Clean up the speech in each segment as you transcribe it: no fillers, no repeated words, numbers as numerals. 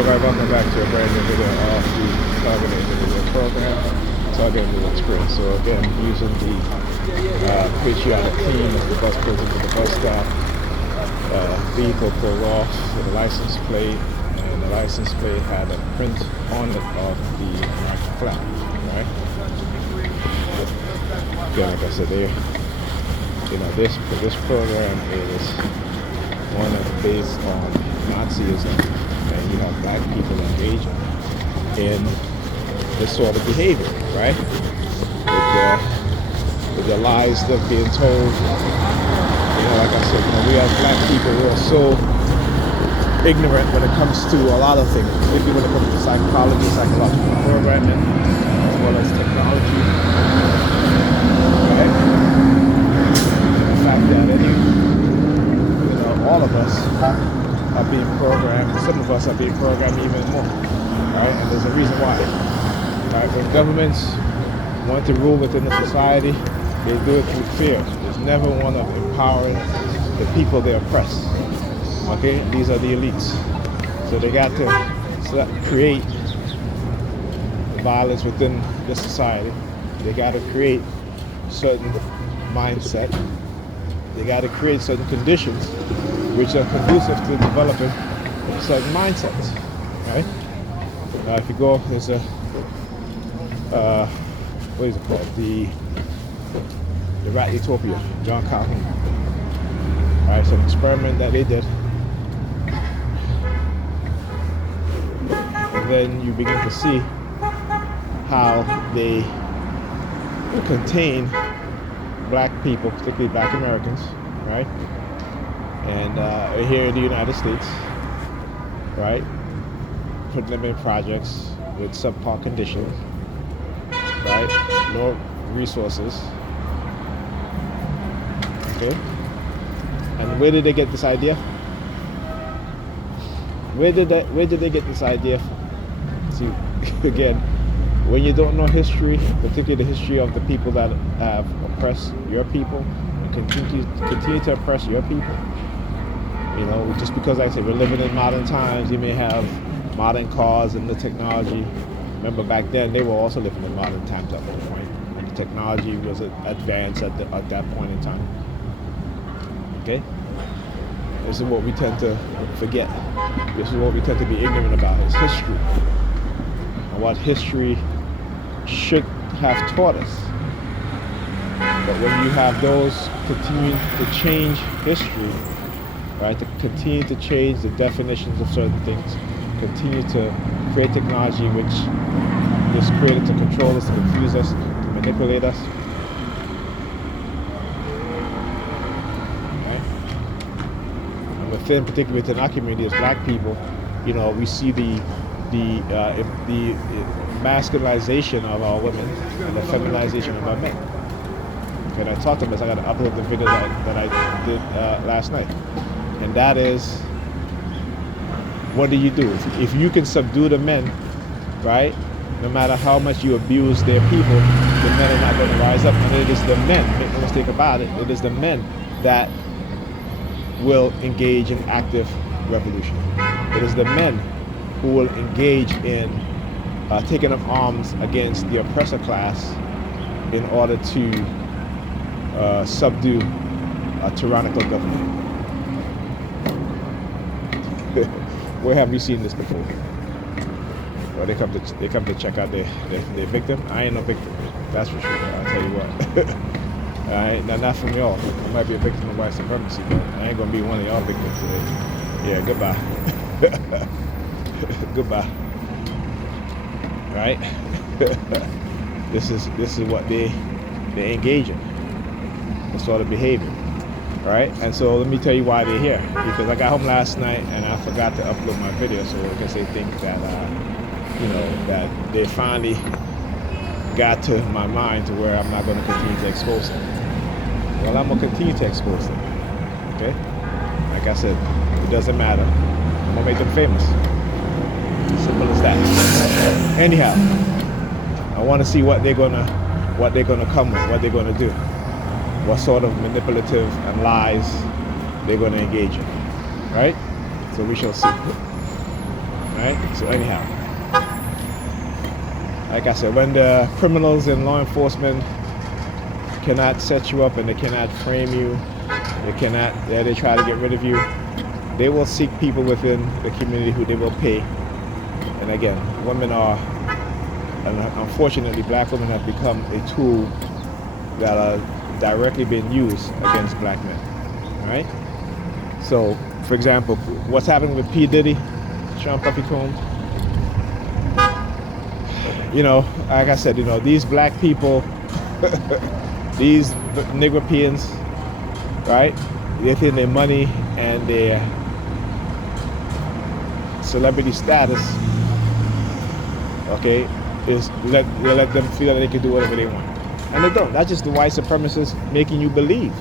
Alright, welcome back to a brand new video of the Target Individual program, Target Individual Experience. So again, using the patriotic theme as the bus pulls into the bus stop, vehicle pulled off with a license plate, and the license plate had a print on it of the American flag, right? Again, like I said, this program is one that's based on Nazism, and you have black people engaging in this sort of behavior, right? With their lies that being told. Like I said, we as black people, we are so ignorant when it comes to a lot of things, particularly when it comes to psychology, psychological programming, as well as technology. Right? The fact that all of us are being programmed. Some of us are being programmed even more, right? And there's a reason why. Right? When governments want to rule within the society, they do it through fear. There's never one of empowering the people they oppress. Okay, these are the elites. So they got to create violence within the society. They got to create certain mindset. They got to create certain conditions which are conducive to developing certain mindsets, right? If you go, there's a, what is it called? The Rat Utopia, John Calhoun. All right, so an experiment that they did. And then you begin to see how they contain black people, particularly black Americans, right? And here in the United States, right, put them in projects with subpar conditions, right, no resources, okay. And where did they get this idea? Where did they get this idea from? See, again, when you don't know history, particularly the history of the people that have oppressed your people and continue to oppress your people. Just because, like I said, we're living in modern times, you may have modern cars and the technology. Remember back then, they were also living in modern times at one point, and the technology was advanced at that point in time. Okay? This is what we tend to forget. This is what we tend to be ignorant about, is history. And what history should have taught us. But when you have those continuing to change history, right, to continue to change the definitions of certain things, continue to create technology which is created to control us, to confuse us, to manipulate us. Right? And within, particularly within our community as black people, we see the masculinization of our women and the feminization of our men. And I talked about this, I got to upload the video that I did last night. And that is, what do you do? If you can subdue the men, right, no matter how much you abuse their people, the men are not going to rise up. And it is the men, make no mistake about it, it is the men that will engage in active revolution. It is the men who will engage in taking up arms against the oppressor class in order to subdue a tyrannical government. Where have you seen this before? Well, they come to check out their victim. I ain't no victim, that's for sure. I'll tell you what. All right, now not from y'all. I might be a victim of white supremacy, but I ain't gonna be one of y'all victims today. Yeah, goodbye. Goodbye. Right? This is what they engage in. This sort of behavior. Right? And so let me tell you why they're here. Because I got home last night and I forgot to upload my video, so I guess they think that that they finally got to my mind to where I'm not going to continue to expose them. Well, I'm going to continue to expose them. Okay? Like I said, it doesn't matter. I'm going to make them famous. Simple as that. Anyhow, I want to see what they're gonna come with, what they're gonna do, what sort of manipulative and lies they're gonna engage in. Right? So we shall see. right? So anyhow, like I said, when the criminals and law enforcement cannot set you up and they cannot frame you, they try to get rid of you, they will seek people within the community who they will pay. And again, women are, and unfortunately, black women have become a tool that are directly being used against black men. All right. So, for example, what's happening with P. Diddy, Sean Puffy Combs? You know, like I said, you know, these black people, these Negropeans, right? They think their money and their celebrity status, okay, is let them feel that they can do whatever they want. And they don't. That's just the white supremacists making you believe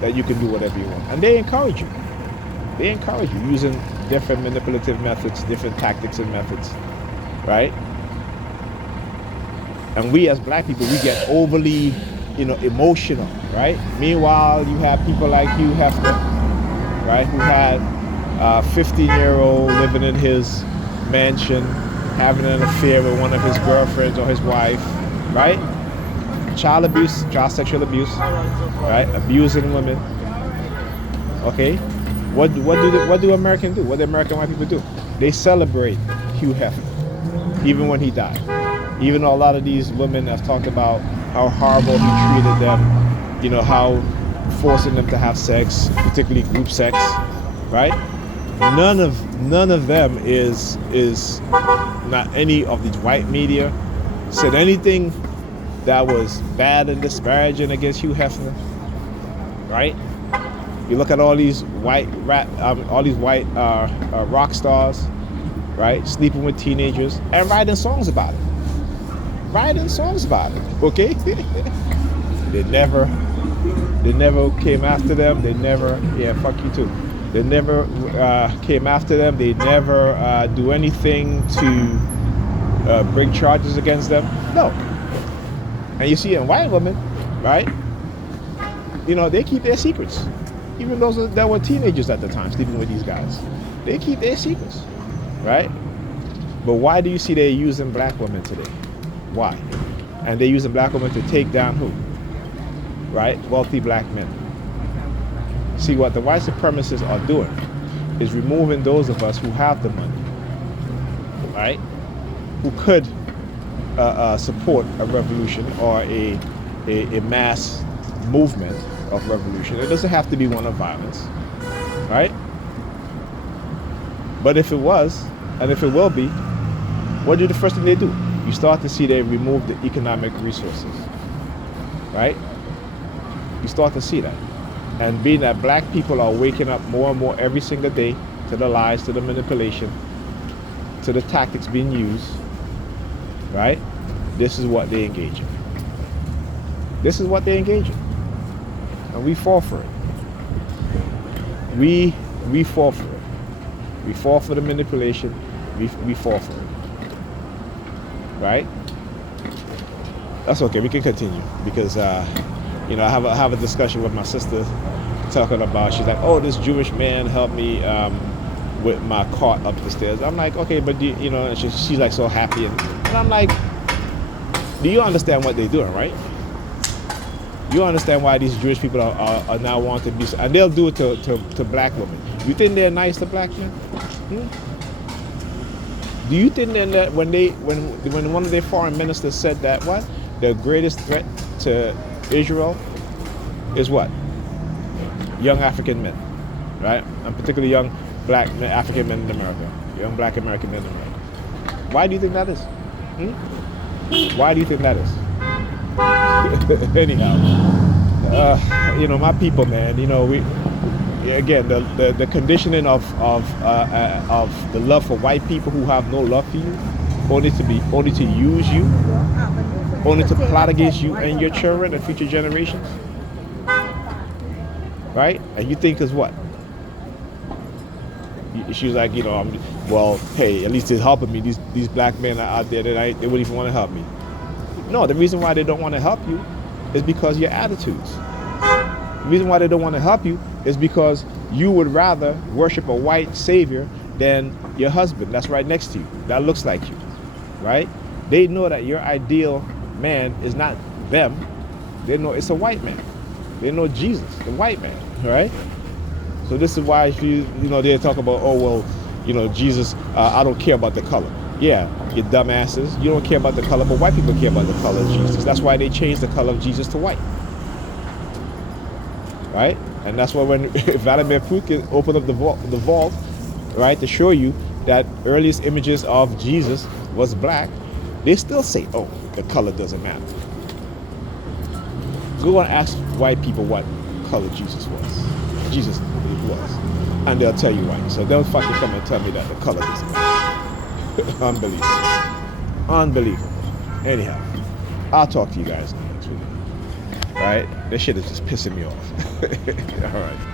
that you can do whatever you want. And they encourage you. They encourage you using different manipulative methods, different tactics and methods, right? And we as black people, we get overly, you know, emotional, right? Meanwhile, you have people like Hugh Hefner, right, who had a 15-year-old living in his mansion, having an affair with one of his girlfriends or his wife, right? Child abuse, child sexual abuse, right? Abusing women. Okay, what do Americans do? What do American white people do? They celebrate Hugh Hefner, even when he died. Even though a lot of these women have talked about how horrible he treated them, you know, how forcing them to have sex, particularly group sex, right? None of them is not any of these white media said anything that was bad and disparaging against Hugh Hefner, right? You look at all these white rock stars, right, sleeping with teenagers and writing songs about it. Okay? They never came after them. They never, yeah, fuck you too. They never came after them. They never do anything to bring charges against them. No. And you see in white women, right? You know, they keep their secrets. Even those that were teenagers at the time sleeping with these guys. They keep their secrets, right? But why do you see they're using black women today? Why? And they're using black women to take down who? Right? Wealthy black men. See, what the white supremacists are doing is removing those of us who have the money, right? Who could support a revolution or a mass movement of revolution. It doesn't have to be one of violence, right? But if it was, and if it will be, what do the first thing they do? You start to see they remove the economic resources, right? You start to see that. And being that black people are waking up more and more every single day to the lies, to the manipulation, to the tactics being used, right? This is what they engage in. This is what they engage in. And we fall for it. We fall for it. We fall for the manipulation. We fall for it. Right? That's okay. We can continue because you know, I have a discussion with my sister talking about. She's like, "Oh, this Jewish man helped me with my cart up the stairs." I'm like, "Okay, but you know," and she's like so happy, and I'm like, "Do you understand what they're doing, right? You understand why these Jewish people are now wanting to be, and they'll do it to black women. You think they're nice to black men? Do you think then that when one of their foreign ministers said that what the greatest threat to Israel is what? Young African men, right? And particularly young black African men in America, young black American men in America. Why do you think that is? Why do you think that is? Anyhow, you know, my people, man. You know, we again the conditioning of the love for white people who have no love for you, only to use you, only to plot against you and your children and future generations, right? And you think is what? She was like, you know, well, hey, at least they're helping me. These black men are out there that they wouldn't even want to help me. No, the reason why they don't want to help you is because of your attitudes. The reason why they don't want to help you is because you would rather worship a white savior than your husband that's right next to you, that looks like you, right? They know that your ideal man is not them. They know it's a white man. They know Jesus, the white man, right? So this is why if they talk about, oh, well, Jesus, I don't care about the color. Yeah, you dumbasses. You don't care about the color, but white people care about the color of Jesus. That's why they changed the color of Jesus to white. Right? And that's why when Vladimir Putin opened up the vault, right, to show you that earliest images of Jesus was black, they still say, oh, the color doesn't matter. Go and ask white people what color Jesus was. And they'll tell you why. So don't fucking come and tell me that the color doesn't matter. Unbelievable. Unbelievable. Anyhow, I'll talk to you guys next week. All right? This shit is just pissing me off. All right.